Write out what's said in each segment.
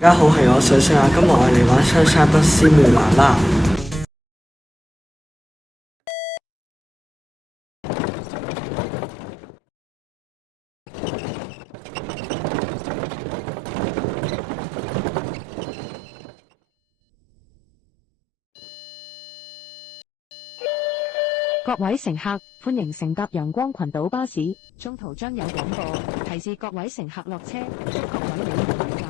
大家好，係我水水啊！今日我哋玩莎莎不思妙娜啦。各位乘客，歡迎乘搭陽光群島巴士，中途將有廣播提示各位乘客落車，祝各位旅途愉快。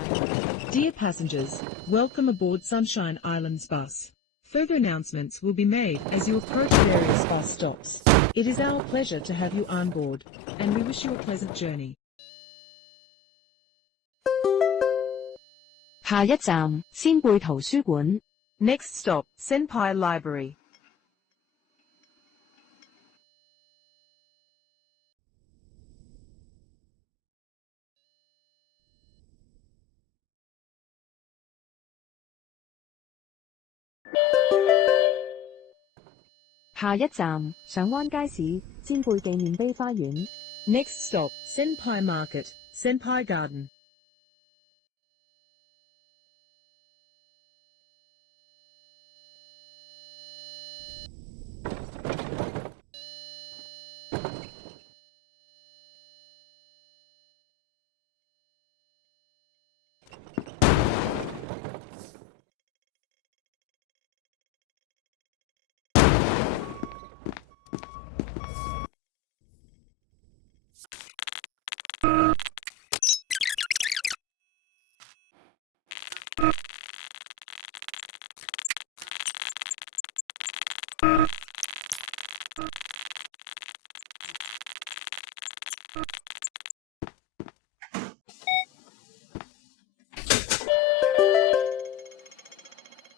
Dear passengers, welcome aboard Sunshine Islands bus. Further announcements will be made as you approach various bus stops. It is our pleasure to have you on board, and we wish you a pleasant journey. 下一站，仙貝圖書館。Next stop, Senpai Library. 下一站，上灣街市，仙貝紀念碑花園。Next stop, Senpai Market, Senpai Garden.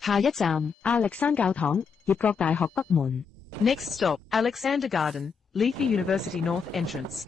下一站，亞歷山教堂，葉國大學北門。Next stop, Alexander Garden, Lethe University North Entrance.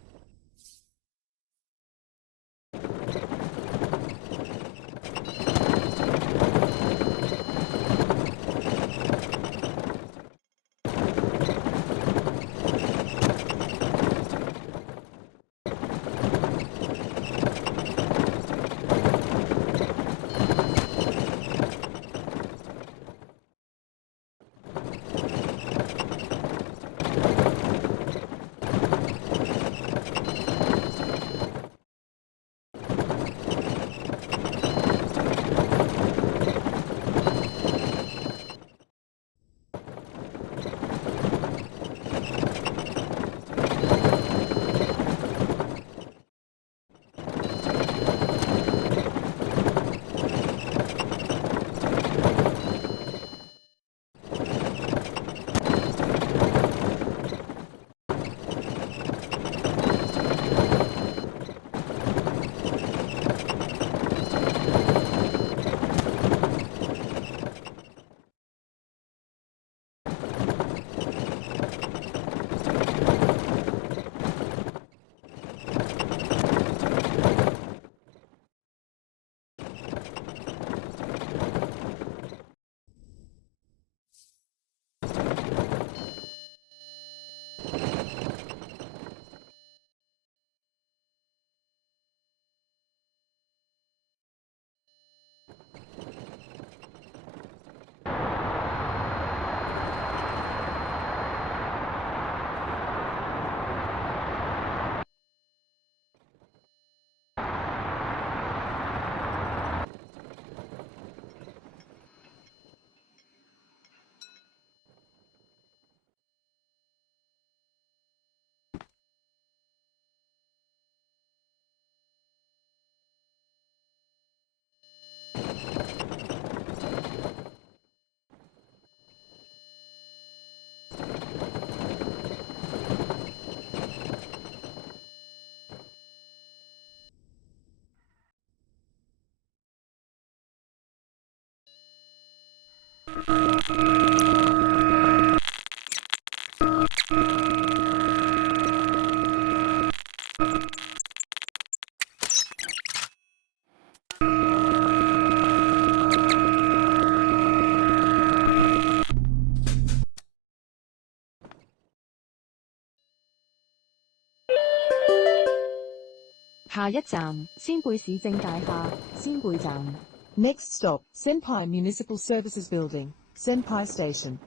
下一站，仙貝市政大廈，仙貝站。Next stop, Senpai Municipal Services Building, Senpai Station.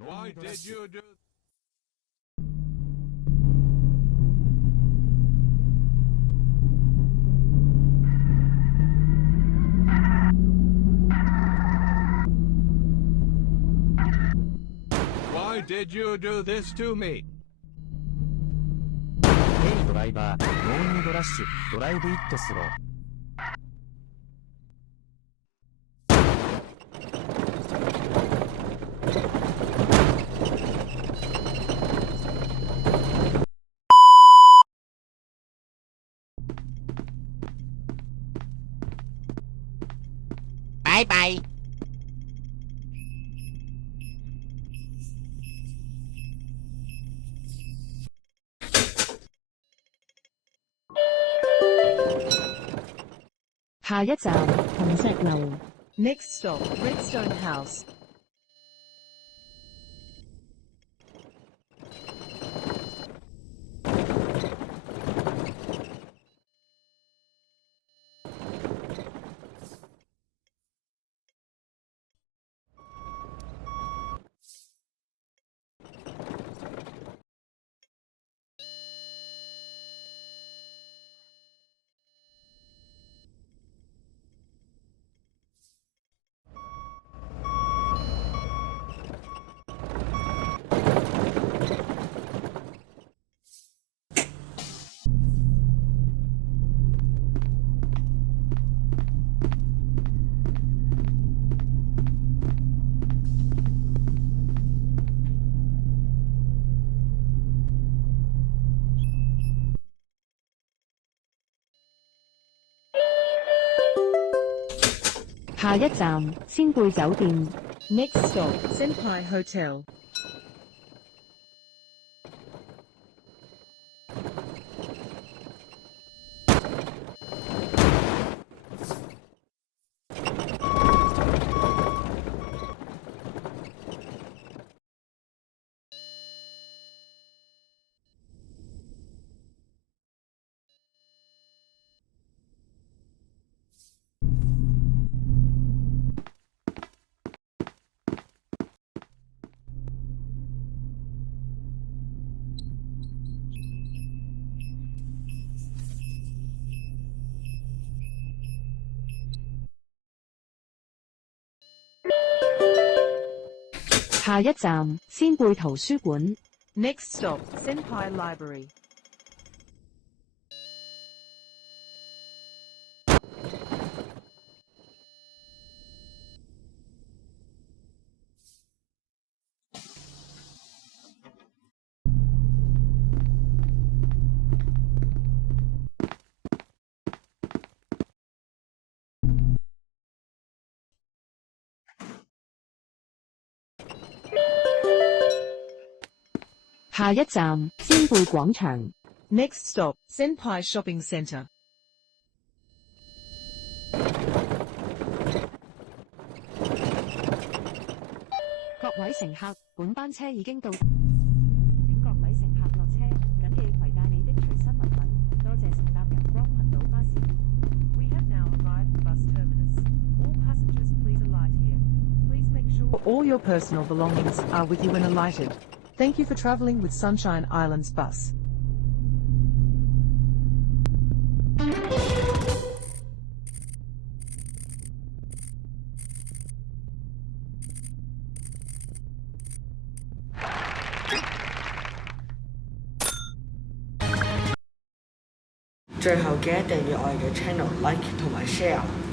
Why did you do? Why did you do this to me? ヘイドライバー、ノーニードラッシュ、ドライブイットスロー。バイバイ。下一站紅石樓。 Next stop, Redstone House.「下一站仙貝酒店。 Next stop, Senpai Hotel.「下一站仙貝圖書館。 Next stop, Senpai Library.「下一站仙貝廣場。 Next stop, Senpai Shopping Center. 各位乘客，本班車已經到，請各位乘客落車，緊記攜帶你的隨身物品。多謝乘搭陽光群島巴士。 We have now arrived at bus terminus. All passengers please alight here. Please make sure All your personal belongings are with you when alighted. Thank you for traveling with Sunshine Islands Bus.最後記得訂閱我哋嘅 channel、like 同埋 share。